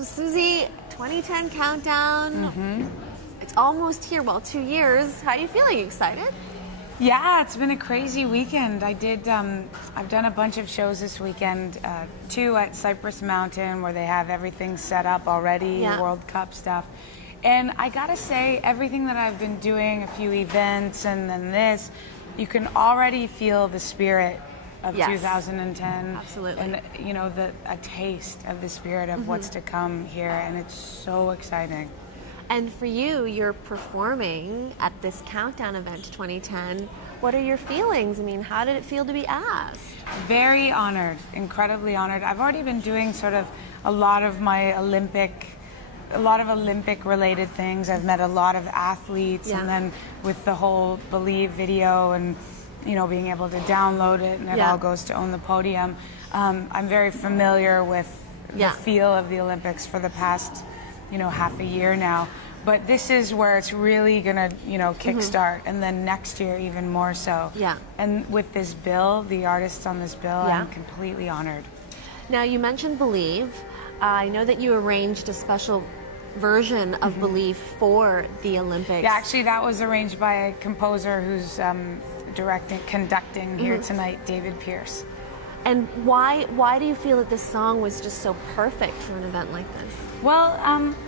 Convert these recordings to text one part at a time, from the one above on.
So Suzie, 2010 countdown. It's almost here. Well, 2 years. How are you feeling? Excited? Yeah, it's been a crazy weekend. I've done a bunch of shows this weekend, 2 at Cypress Mountain where they have everything set up already, World Cup stuff. And I gotta say, everything that I've been doing, a few events and then this, you can already feel the spirit of 2010. Absolutely. And, you know, a taste of the spirit of what's to come here, and it's so exciting. And for you, you're performing at this countdown event 2010. What are your feelings? I mean, how did it feel to be asked? Very honored, incredibly honored. I've already been doing sort of a lot of Olympic related things. I've met a lot of athletes, and then with the whole Believe video and, you know, being able to download it and it all goes to Own the Podium. I'm very familiar with the feel of the Olympics for the past, you know, half a year now. But this is where it's really gonna, you know, kickstart, and then next year even more so. Yeah. And with this bill, the artists on this bill, I'm completely honored. Now, you mentioned Believe. I know that you arranged a special version of Believe for the Olympics. Yeah, actually that was arranged by a composer who's conducting here tonight, David Pierce. And why do you feel that this song was just so perfect for an event like this? Well,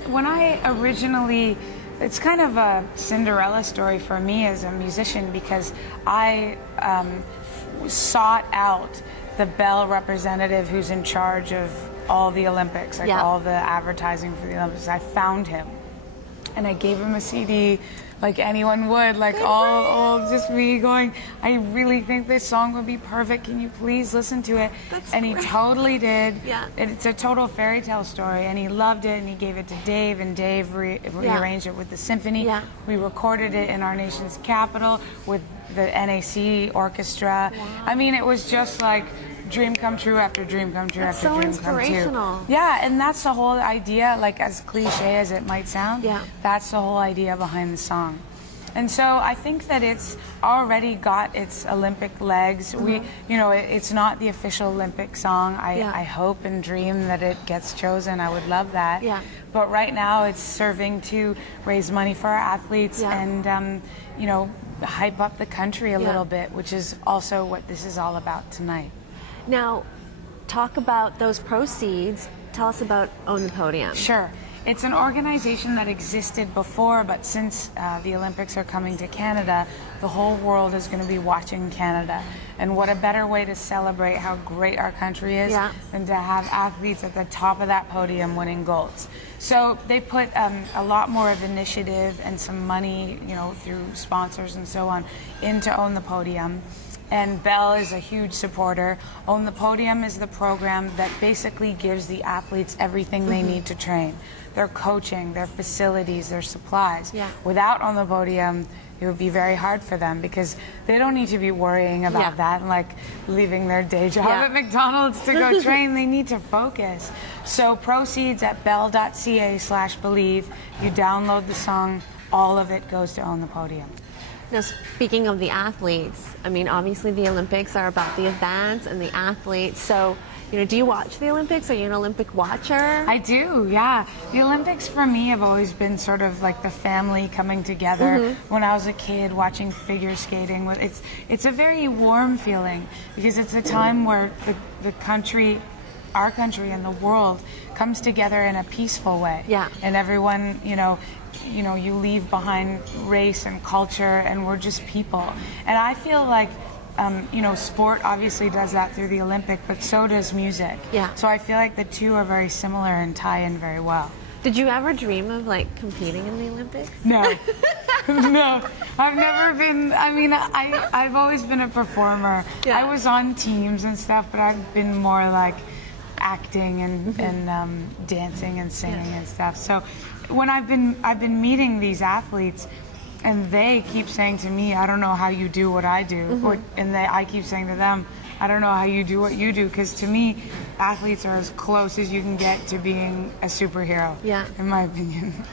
when I originally, it's kind of a Cinderella story for me as a musician, because I sought out the Bell representative who's in charge of all the Olympics, like all the advertising for the Olympics. I found him and I gave him a CD like anyone would, like all just me going, I really think this song would be perfect, can you please listen to it? And he totally did. It's a total fairy tale story, and he loved it, and he gave it to Dave, and Dave rearranged it with the symphony. We recorded it in our nation's capital with the NAC orchestra. I mean, it was just like dream come true after dream come true after dream come true. That's so inspirational. Yeah, and that's the whole idea, like as cliche as it might sound, that's the whole idea behind the song. And so I think that it's already got its Olympic legs. You know, it's not the official Olympic song. I hope and dream that it gets chosen. I would love that. But right now it's serving to raise money for our athletes and, you know, hype up the country a little bit, which is also what this is all about tonight. Now, talk about those proceeds. Tell us about Own the Podium. Sure. It's an organization that existed before, but since the Olympics are coming to Canada, the whole world is going to be watching Canada. And what a better way to celebrate how great our country is than to have athletes at the top of that podium winning golds. So they put a lot more of initiative and some money, you know, through sponsors and so on, into Own the Podium. And Bell is a huge supporter. Own the Podium is the program that basically gives the athletes everything they need to train. Their coaching, their facilities, their supplies. Without Own the Podium, it would be very hard for them, because they don't need to be worrying about that and like leaving their day job at McDonald's to go train. They need to focus. So proceeds at bell.ca/believe. You download the song, all of it goes to Own the Podium. Now, speaking of the athletes, I mean, obviously the Olympics are about the events and the athletes. So, you know, do you watch the Olympics? Are you an Olympic watcher? I do, yeah. The Olympics for me have always been sort of like the family coming together. When I was a kid watching figure skating, it's a very warm feeling, because it's a time where the country, our country and the world comes together in a peaceful way. And everyone, you know, you leave behind race and culture, and we're just people. And I feel like, you know, sport obviously does that through the Olympic, but so does music. So I feel like the two are very similar and tie in very well. Did you ever dream of like competing in the Olympics? No. No, I've never been. I mean, I've always been a performer. I was on teams and stuff, but I've been more like acting and dancing and singing and stuff. So when I've been meeting these athletes, and they keep saying to me, I don't know how you do what I do, and I keep saying to them, I don't know how you do what you do, because to me, athletes are as close as you can get to being a superhero, in my opinion.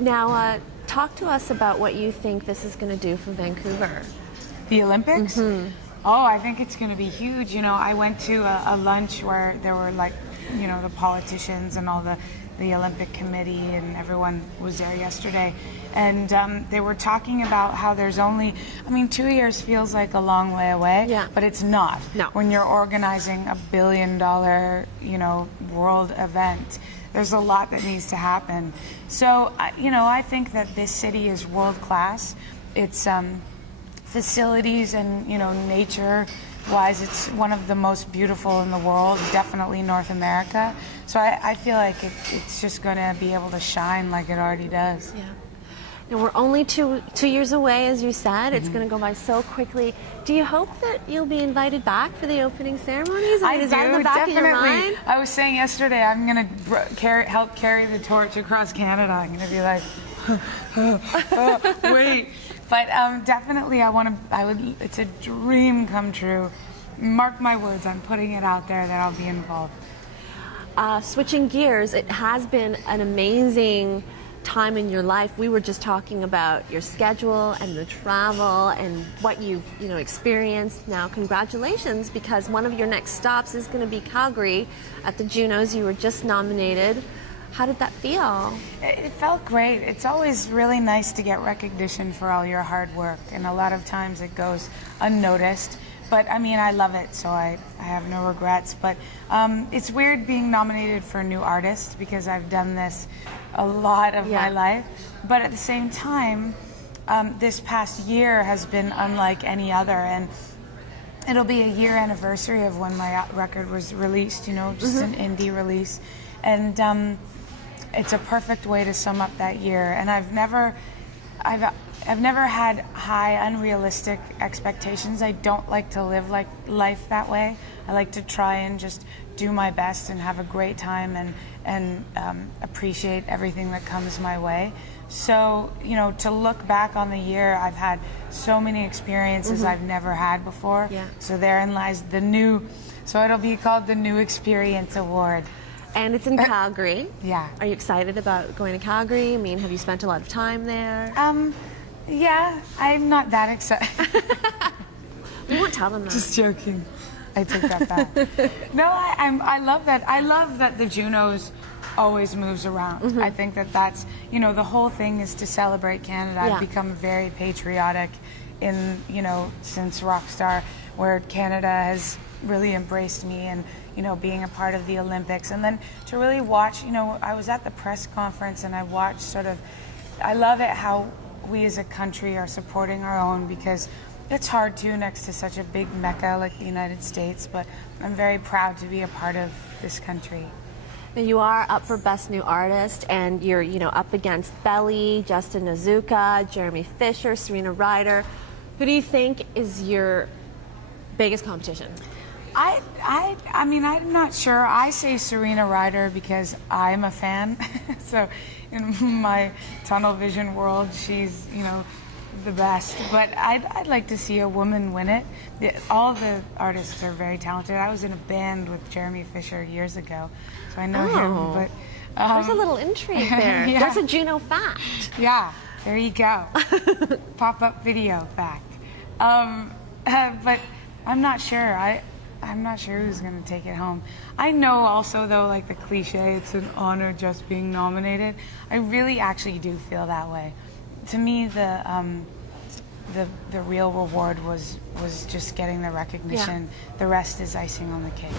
Now, talk to us about what you think this is going to do for Vancouver. The Olympics? Oh, I think it's going to be huge. You know, I went to a lunch where there were like you know, the politicians and all the Olympic Committee and everyone was there yesterday. And they were talking about how there's only, I mean, 2 years feels like a long way away, Yeah. but it's not. No. When you're organizing $1 billion, you know, world event, there's a lot that needs to happen. So, you know, I think that this city is world class. It's facilities and, you know, nature-wise, it's one of the most beautiful in the world, definitely North America. So I feel like it's just going to be able to shine like it already does. Yeah. Now, we're only two years away, as you said. It's going to go by so quickly. Do you hope that you'll be invited back for the opening ceremonies? I Is do, that in the back definitely. of your mind? I was saying yesterday, I'm going to help carry the torch across Canada. I'm going to be like, wait. But definitely, it's a dream come true. Mark my words, I'm putting it out there that I'll be involved. Switching gears, it has been an amazing time in your life. We were just talking about your schedule and the travel and what you've experienced. Now, congratulations, because one of your next stops is going to be Calgary at the Junos. You were just nominated. How did that feel? It felt great. It's always really nice to get recognition for all your hard work, and a lot of times it goes unnoticed. But I mean, I love it, so I have no regrets. But it's weird being nominated for a new artist because I've done this a lot of my life. But at the same time, this past year has been unlike any other, and it'll be a year anniversary of when my record was released, you know, just an indie release. And it's a perfect way to sum up that year. And I've never had high, unrealistic expectations. I don't like to live life that way. I like to try and just do my best and have a great time and appreciate everything that comes my way. So, you know, to look back on the year, I've had so many experiences I've never had before. Yeah. So therein lies the new, so it'll be called the New Experience Award. And it's in Calgary. Yeah. Are you excited about going to Calgary? I mean, have you spent a lot of time there? Yeah, I'm not that excited. We won't tell them that. Just joking. I take that back. No, I love that. I love that the Junos always moves around. I think that's, you know, the whole thing is to celebrate Canada. I've become very patriotic in, you know, since Rockstar, where Canada has really embraced me and, you know, being a part of the Olympics. And then to really watch, you know, I was at the press conference and I watched I love it how we as a country are supporting our own, because it's hard too next to such a big mecca like the United States, but I'm very proud to be a part of this country. Now, you are up for Best New Artist, and you're, you know, up against Belly, Justin Azuka, Jeremy Fisher, Serena Ryder. Who do you think is your biggest competition? I mean, I'm not sure. I say Serena Ryder because I'm a fan. So in my tunnel vision world, she's, you know, the best. But I'd like to see a woman win it. All the artists are very talented. I was in a band with Jeremy Fisher years ago, so I know him. But there's a little intrigue there. Yeah. There's a Juno fact. Yeah, there you go. Pop-up video fact. But I'm not sure. I'm not sure who's going to take it home. I know also, though, like the cliche, it's an honor just being nominated. I really actually do feel that way. To me, the real reward was just getting the recognition. The rest is icing on the cake.